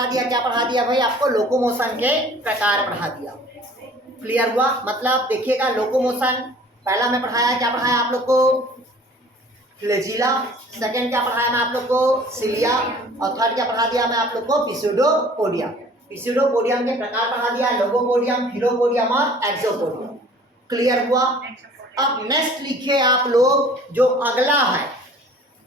बता दिया, क्या पढ़ा दिया भाई आपको, लोकोमोशन के प्रकार पढ़ा दिया। क्लियर हुआ? मतलब देखिएगा लोकोमोशन पहला मैं पढ़ाया, क्या पढ़ाया आप लोग को, फ्लैजिला। सेकंड क्या पढ़ाया मैं आप लोग को, सिलिया। और थर्ड क्या पढ़ा दिया मैं आप लोग को, पिस्यूडोपोडियम। पिस्यूडोपोडियम के प्रकार पढ़ा दिया, लोगोपोडियम, फिलोपोडियम और एक्सोपोडियम। क्लियर हुआ? अब नेक्स्ट लिखिए आप लोग जो अगला है।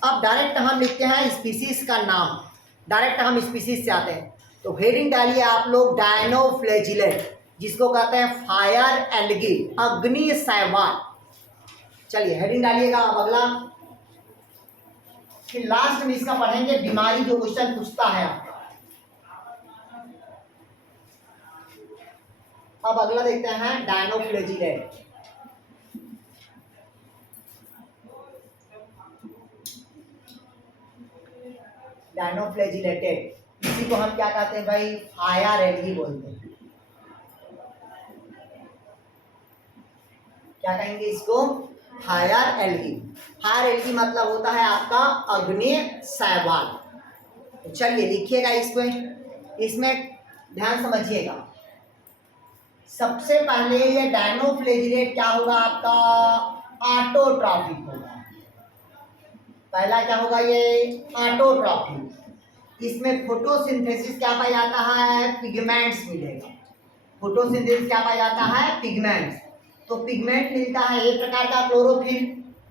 अब डायरेक्ट हम लिखते हैं स्पीसीज का नाम, डायरेक्ट हम स्पीसीज से आते हैं। तो हेडिंग डालिए आप लोग डायनोफ्लैजिलेट, जिसको कहते हैं फायर एल्गी, अग्नि शैवाल। चलिए हेडिंग डालिएगा। अब अगला, फिर लास्ट में इसका पढ़ेंगे बीमारी, जो क्वेश्चन पूछता है आपका। अब अगला देखते हैं डायनोफ्लैजिलेट। डायनोफ्लैजिलेटेड, इसी को हम क्या कहते हैं भाई, फायर एल्गी बोलते हैं। क्या कहेंगे इसको, फायर एल्गी। फायर एल्गी मतलब होता है आपका अग्नि शैवाल। तो चलिए लिखिएगा इसमें ध्यान समझिएगा। सबसे पहले ये डायनोफ्लैजिलेट क्या होगा आपका, ऑटोट्रॉफिक होगा। पहला क्या होगा ये, ऑटोट्रॉफिक। इसमें फोटोसिंथेसिस क्या पाया जाता है, पिगमेंट्स मिलेगा। फोटोसिंथेसिस क्या पाया जाता है, पिगमेंट्स। तो पिगमेंट मिलता है ए प्रकार का क्लोरोफिल,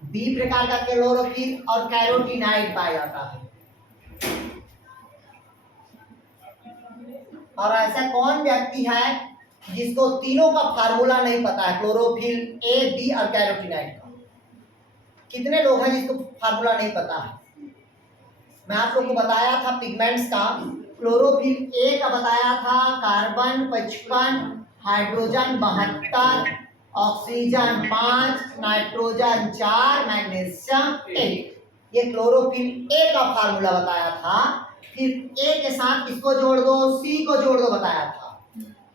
बी प्रकार का क्लोरोफिल और कैरोटीनाइड पाया जाता है। और ऐसा कौन व्यक्ति है जिसको तीनों का फार्मूला नहीं पता है, क्लोरोफिल, ए, बी और कैरोटीनाइड का? कितने लोग हैं जिसको फार्मूला नहीं पता है? मैं आप लोग को बताया था पिगमेंट्स का, क्लोरोफिल ए का बताया था carbon 55, hydrogen 72, oxygen 5, nitrogen 4, magnesium 1। ये क्लोरोफिल ए का फार्मूला बताया था। फिर ए के साथ किसको जोड़ दो, सी को जोड़ दो बताया था।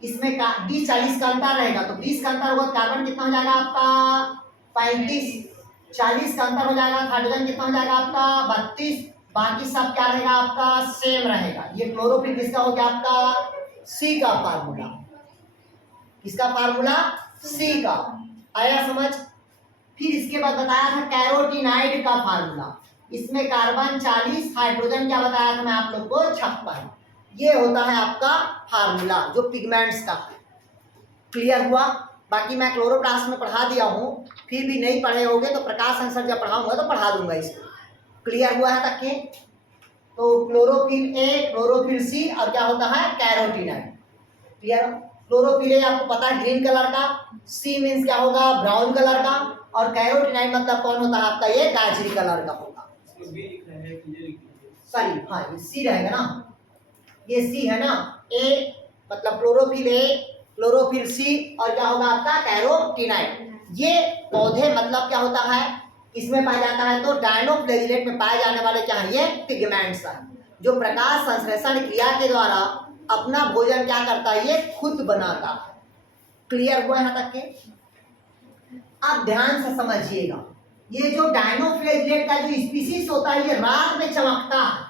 इसमें 20-40 का अंतर रहेगा, तो 20 का अंतर होगा, कार्बन कितना हो जाएगा आपका 35, 40 का अंतर हो जाएगा, हाइड्रोजन कितना हो जाएगा आपका 32, बाकी सब क्या रहेगा आपका सेम रहेगा। ये क्लोरोफिल किसका हो गया आपका, सी का फार्मूला। किसका फार्मूला, सी का। आया समझ? फिर इसके बाद बताया था कैरोटीनाइड का फार्मूला। इसमें कार्बन 40, हाइड्रोजन क्या बताया था मैं आप लोग को 56। ये होता है आपका फार्मूला जो पिगमेंट्स का। क्लियर हुआ? बाकी मैं क्लोरोप्लास्ट में पढ़ा दिया हूँ, फिर भी नहीं पढ़े होंगे तो प्रकाश आंसर जब पढ़ाऊंगा तो पढ़ा दूंगा इसको। क्लियर हुआ है तक के? तो क्लोरोफिल ए, क्लोरोफिल सी और क्या होता है कैरोटीनाइड। क्लियर? क्लोरोफिल ए आपको पता है ग्रीन कलर का, सी मीन्स क्या होगा ब्राउन कलर का, और कैरोटीनाइड मतलब कौन होता है आपका, ये गाजरी कलर का होगा। सॉरी हाँ ये सी रहेगा ना, ये सी है ना, ए मतलब क्लोरोफिल ए, क्लोरोफिल सी और क्या होगा आपका कैरोटीनाइड। ये पौधे मतलब क्या होता है, इसमें पाया जाता है। तो डायनोफ्लैजिलेट में पाए जाने वाले क्या है, ये पिगमेंट्स हैं जो प्रकाश संश्लेषण क्रिया के द्वारा अपना भोजन क्या करता है, ये खुद बनाता है। क्लियर हुआ यहाँ तक के? आप ध्यान से समझिएगा, ये जो डायनोफ्लैजिलेट का जो स्पीसीज होता है ये रात में चमकता है।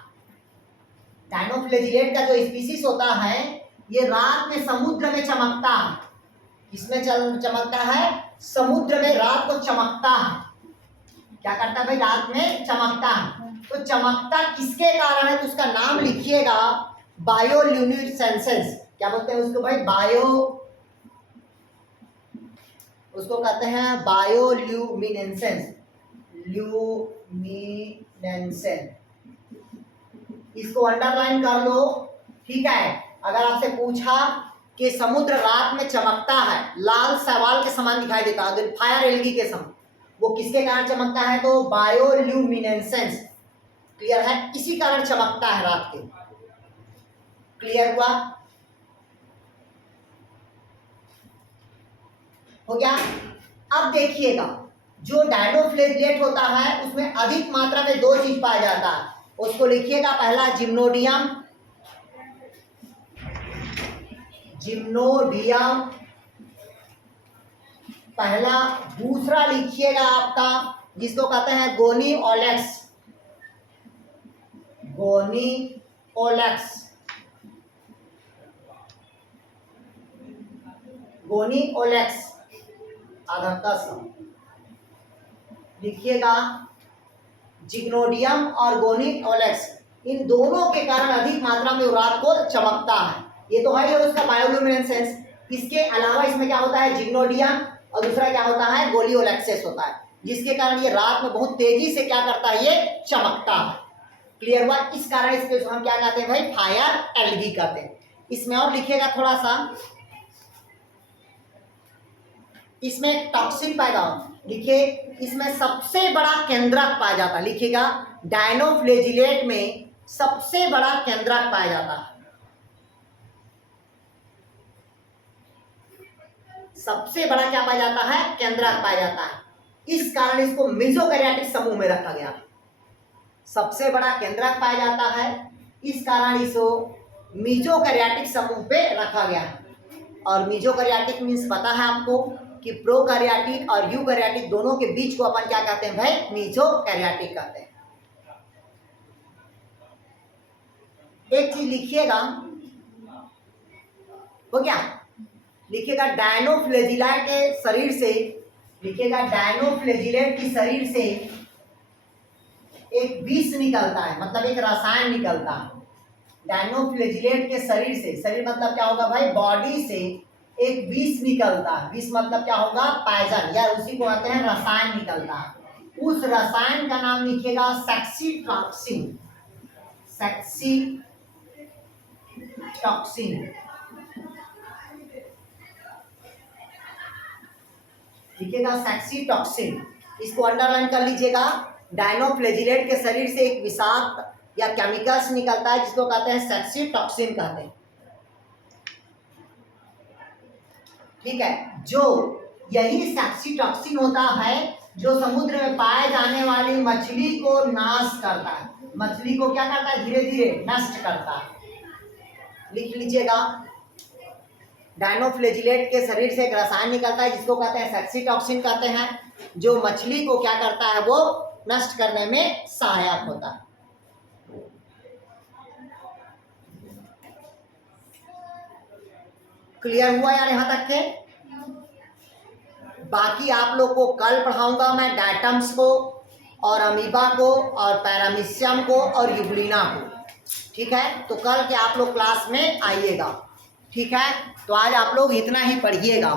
डायनोफ्लैजिलेट का जो स्पीसीज होता है ये रात में समुद्र में चमकता है। किसमें चमकता है, समुद्र में रात को चमकता है। क्या करता है भाई, रात में चमकता है। तो चमकता किसके कारण है, तो उसका नाम लिखिएगा बायोल्यूमिनेसेंस। क्या बोलते हैं उसको भाई, उसको कहते हैं बायोल्यूमिनेसेंस, ल्यूमिनेसेंस। इसको अंडरलाइन कर लो, ठीक है। अगर आपसे पूछा कि समुद्र रात में चमकता है, लाल शैवाल के समान दिखाई देता है, फायर एल्गी के समान, वो किसके कारण चमकता है, तो बायोल्यूमिनेसेंस। क्लियर है? इसी कारण चमकता है रात के। क्लियर हुआ? हो गया? अब देखिएगा जो डायनोफ्लैजिलेट होता है उसमें अधिक मात्रा में दो चीज पाया जाता है, उसको लिखिएगा। पहला जिम्नोडियम, जिम्नोडियम पहला। दूसरा लिखिएगा आपका जिसको कहते हैं गोनिओलेक्स, गोनिओलेक्स। गोनिओलेक्स आधाकस, लिखिएगा जिग्नोडियम और गोनिओलेक्स, इन दोनों के कारण अधिक मात्रा में रात को चमकता है। ये तो है उसका बायोल्यूमिनेसेंस। इसके अलावा इसमें क्या होता है, जिग्नोडियम और दूसरा क्या होता है, गोलियोलेक्सेस होता है, जिसके कारण ये रात में बहुत तेजी से क्या करता है, ये चमकता है। क्लियर हुआ? इस कारण इसके हम क्या कहते हैं भाई, फायर एलगी कहते हैं। इसमें और लिखिएगा थोड़ा सा, इसमें एक टॉक्सिन पाएगा, लिखिए इसमें सबसे बड़ा केंद्रक पाया जाता है, लिखिएगा डायनोफ्लेजिलेट में सबसे बड़ा केंद्रक पाया जाता है, सबसे बड़ा क्या पाया जाता है, केंद्रक पाया जाता है। इस कारण इसको मेसोकैरियोटिक समूह में रखा गया, सबसे बड़ा केंद्रक पाया जाता है, इस कारण इसको मेसोकैरियोटिक समूह पे रखा गया है। और मेसोकैरियोटिक मीन्स पता है आपको कि प्रोकैरियोटिक और यूकैरियोटिक दोनों के बीच को अपन क्या कहते हैं भाई, मेसोकैरियोटिक कहते हैं। एक चीज लिखिएगा, हो गया, लिखिएगा डायनोफ्लेजिलेट के शरीर से, लिखिएगा डायनोफ्लेजिलेट की शरीर से एक विष निकलता है, मतलब एक रसायन निकलता है। डायनोफ्लेजिलेट के शरीर से, शरीर मतलब क्या होगा भाई, बॉडी से एक विष निकलता है। विष मतलब क्या होगा, पॉइजन, या उसी को कहते हैं रसायन निकलता है। उस रसायन का नाम लिखिएगा सेक्सीटॉक्सिन, सेक्सीटॉक्सिन, लिखिएगा सेक्सीटॉक्सिन, इसको अंडरलाइन कर लीजिएगा। डायनोफ्लेजिलेट के शरीर से एक विषाक्त या केमिकल्स निकलता है जिसको कहते हैं सेक्सीटॉक्सिन कहते हैं, ठीक है। जो यही सेक्सीटॉक्सिन होता है जो समुद्र में पाए जाने वाली मछली को नाश करता है, मछली को क्या करता है, धीरे धीरे नष्ट करता है। लिख लीजिएगा, डायनोफ्लेजिलेट के शरीर से एक रसायन निकलता है जिसको कहते हैं सेक्सीटॉक्सिन कहते हैं, जो मछली को क्या करता है, वो नष्ट करने में सहायक होता है। क्लियर हुआ यार यहां तक के? बाकी आप लोग को कल पढ़ाऊंगा मैं डायटम्स को और अमीबा को और पैरामीशियम को और यूग्लिना को, ठीक है। तो कल के आप लोग क्लास में आइएगा, ठीक है। तो आज आप लोग इतना ही पढ़िएगा।